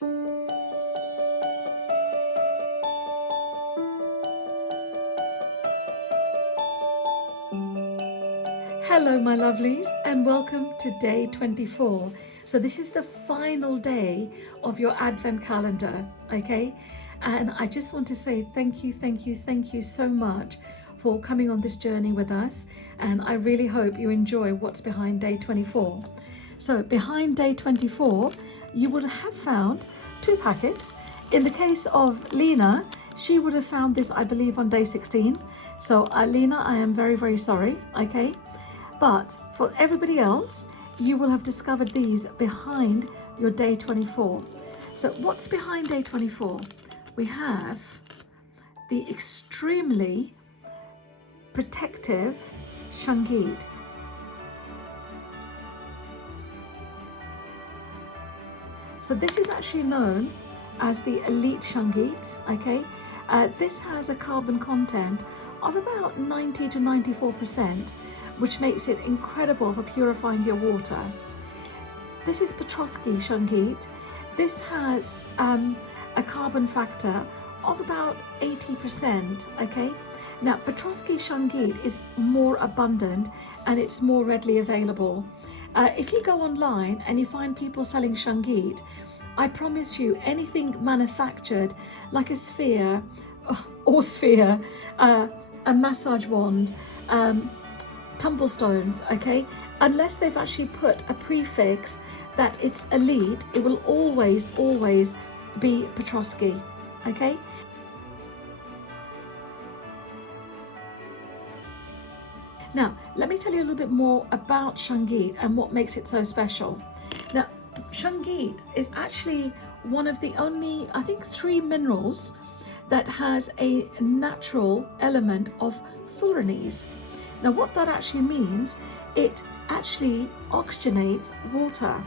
Hello my lovelies, and welcome to day 24. So this is the final day of your advent calendar, okay? And I just want to say thank you so much for coming on this journey with us, and I really hope you enjoy what's behind day 24. So behind day 24 you would have found 2 packets. In the case of Lena, she would have found this, I believe, on day 16. So Lena, I am very sorry, okay? But for everybody else, you will have discovered these behind your day 24. So what's behind day 24? We have the extremely protective shungite. So this is actually known as the elite shungite, okay? This has a carbon content of about 90 to 94%, which makes it incredible for purifying your water. This is Petrovsky shungite. This has a carbon factor of about 80%, okay? Now, Petrovsky shungite is more abundant and it's more readily available. If you go online and you find people selling shungite, I promise you anything manufactured like a sphere, a massage wand, tumblestones, okay, unless they've actually put a prefix that it's elite, it will always be Petrovsky, okay? Now, let me tell you a little bit more about shungite and what makes it so special. Now, shungite is actually one of the only, I think, 3 minerals that has a natural element of fullerenes. Now what that actually means, it actually oxygenates water,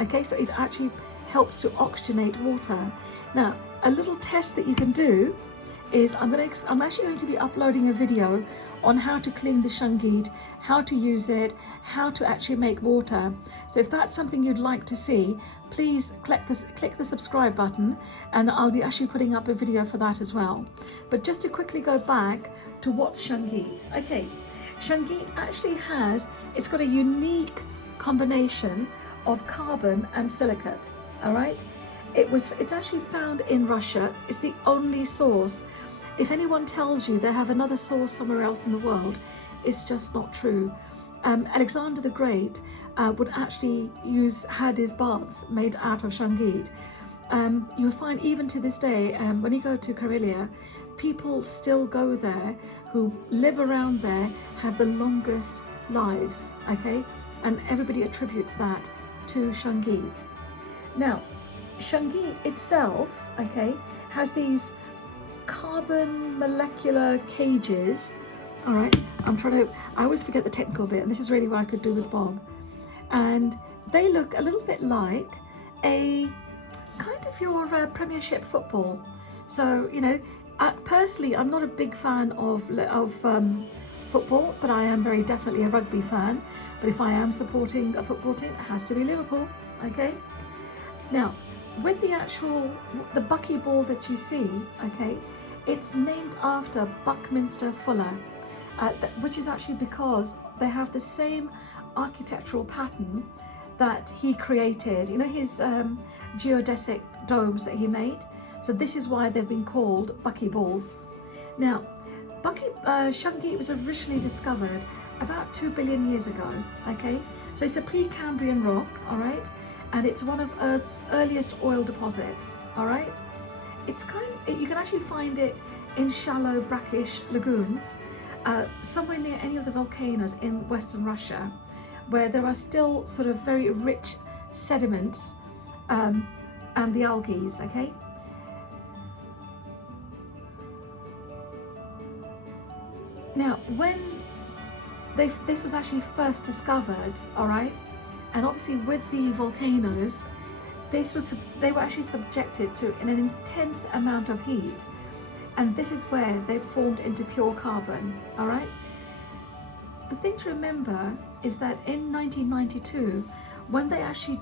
okay? So it actually helps to oxygenate water. Now, a little test that you can do is I'm actually going to be uploading a video on how to clean the shungite, how to use it, how to actually make water. So if that's something you'd like to see, please click the subscribe button, and I'll be actually putting up a video for that as well. But just to quickly go back to what's shungite. Okay, shungite actually it's got a unique combination of carbon and silicate, all right? It's actually found in Russia. It's the only source. If anyone tells you they have another source somewhere else in the world, it's just not true. Alexander the Great would actually had his baths made out of shungite. You'll find even to this day, when you go to Karelia, people still go there who live around there, have the longest lives, okay? And everybody attributes that to shungite. Now, shungite itself, okay, has these carbon molecular cages, all right? I always forget the technical bit, and this is really what I could do with Bob. And they look a little bit like a kind of your Premiership football. So, you know, personally, I'm not a big fan of football, but I am very definitely a rugby fan. But if I am supporting a football team, it has to be Liverpool, okay? Now, with the buckyball that you see, okay, it's named after Buckminster Fuller, which is actually because they have the same architectural pattern that he created. You know his geodesic domes that he made? So this is why they've been called buckyballs. Now, shungite was originally discovered about 2 billion years ago, okay? So it's a Precambrian rock, all right? And it's one of Earth's earliest oil deposits, all right? You can actually find it in shallow brackish lagoons, somewhere near any of the volcanoes in Western Russia, where there are still sort of very rich sediments and the algae, okay? Now, when this was actually first discovered, all right, and obviously with the volcanoes, they were actually subjected to an intense amount of heat, and this is where they formed into pure carbon, all right? The thing to remember is that in 1992, when they actually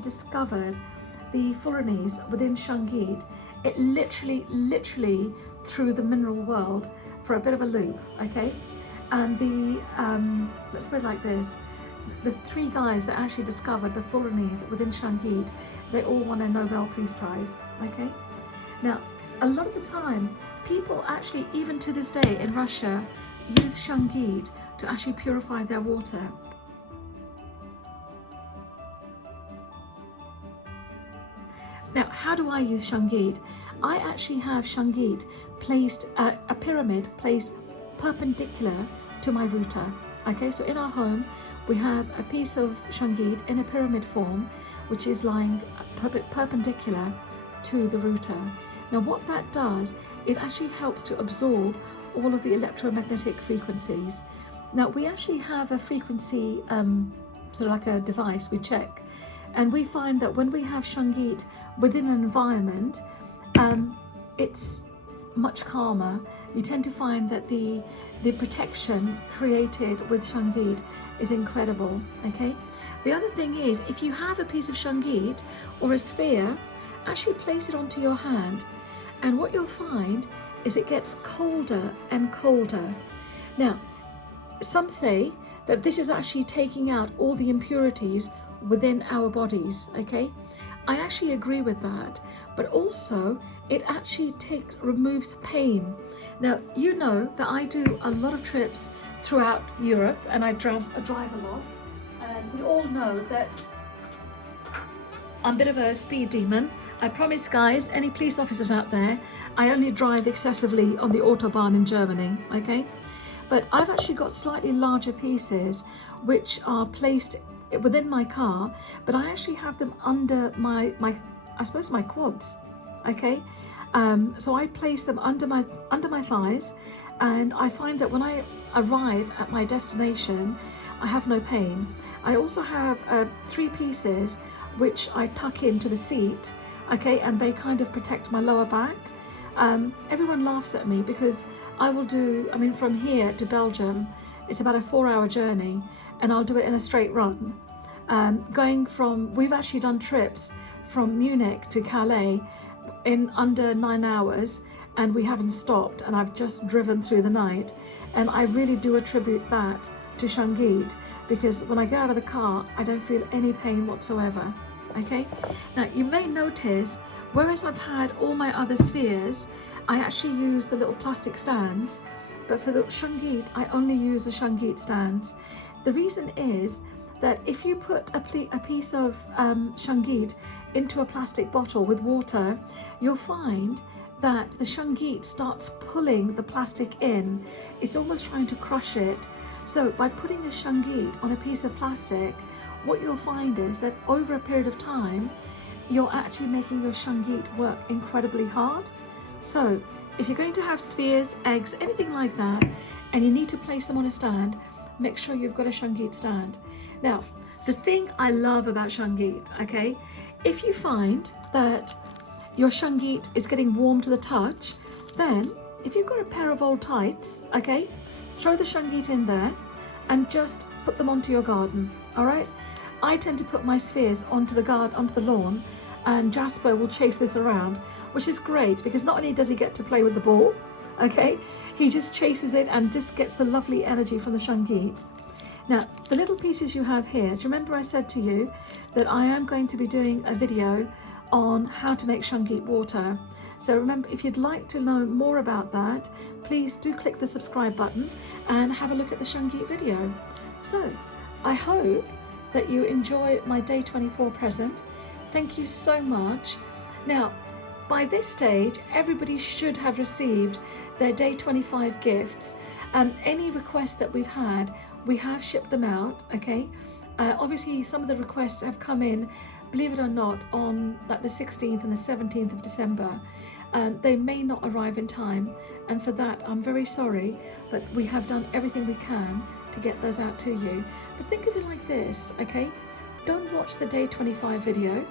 discovered the fullerenes within Shangit, it literally threw the mineral world for a bit of a loop, okay? And the, let's put it like this, the three guys that actually discovered the fullerenes within Shangit, they all won a Nobel Peace Prize, okay? Now, a lot of the time, people actually, even to this day in Russia, use Shangit to actually purify their water. Now, how do I use Shangit? I actually have Shangit placed, a pyramid placed perpendicular to my router. Okay, so in our home, we have a piece of Shangit in a pyramid form, which is lying perpendicular to the router. Now, what that does, it actually helps to absorb all of the electromagnetic frequencies. Now, we actually have a frequency, sort of like a device we check, and we find that when we have Shangit within an environment, it's much calmer. You tend to find that the protection created with Shangit is incredible, okay? The other thing is, if you have a piece of Shangit or a sphere, actually place it onto your hand, and what you'll find is it gets colder and colder. Now, some say that this is actually taking out all the impurities within our bodies, okay? I actually agree with that, but also it actually removes pain. Now, you know that I do a lot of trips throughout Europe, and I drive a lot, and we all know that I'm a bit of a speed demon. I promise, guys, any police officers out there, I only drive excessively on the Autobahn in Germany, okay? But I've actually got slightly larger pieces which are placed within my car, but I actually have them under my I suppose my quads, okay? So I place them under my thighs, and I find that when I arrive at my destination, I have no pain. I also have 3 pieces which I tuck into the seat, okay, and they kind of protect my lower back. Everyone laughs at me because I will do, I mean, from here to Belgium, it's about a 4-hour journey, and I'll do it in a straight run. We've actually done trips from Munich to Calais in under 9 hours, and we haven't stopped, and I've just driven through the night. And I really do attribute that to Shangit, because when I get out of the car, I don't feel any pain whatsoever, okay? Now, you may notice, whereas I've had all my other spheres, I actually use the little plastic stands, but for the Shangit, I only use the Shangit stands. The reason is that if you put a piece of Shangit into a plastic bottle with water, you'll find that the Shangit starts pulling the plastic in. It's almost trying to crush it. So by putting a Shangit on a piece of plastic, what you'll find is that over a period of time, you're actually making your Shangit work incredibly hard. So if you're going to have spheres, eggs, anything like that, and you need to place them on a stand, make sure you've got a Shangit stand. Now, the thing I love about Shangit, okay, if you find that your Shangit is getting warm to the touch, then if you've got a pair of old tights, okay, throw the Shangit in there and just put them onto your garden, all right? I tend to put my spheres onto the lawn, and Jasper will chase this around, which is great because not only does he get to play with the ball, okay, he just chases it and just gets the lovely energy from the Shangit. Now, the little pieces you have here, do you remember I said to you that I am going to be doing a video on how to make Shangit water? So remember, if you'd like to know more about that, please do click the subscribe button and have a look at the Shangit video. So, I hope that you enjoy my day 24 present. Thank you so much. Now, by this stage, everybody should have received their day 25 gifts. Any requests that we've had, we have shipped them out, okay? Obviously, some of the requests have come in, believe it or not, on like the 16th and the 17th of December. They may not arrive in time, and for that, I'm very sorry, but we have done everything we can to get those out to you. But think of it like this, okay? Don't watch the day 25 video.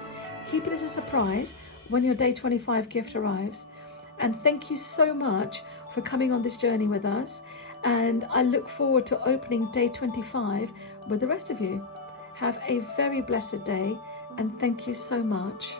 Keep it as a surprise when your day 25 gift arrives. And thank you so much for coming on this journey with us. And I look forward to opening day 25 with the rest of you. Have a very blessed day, and thank you so much.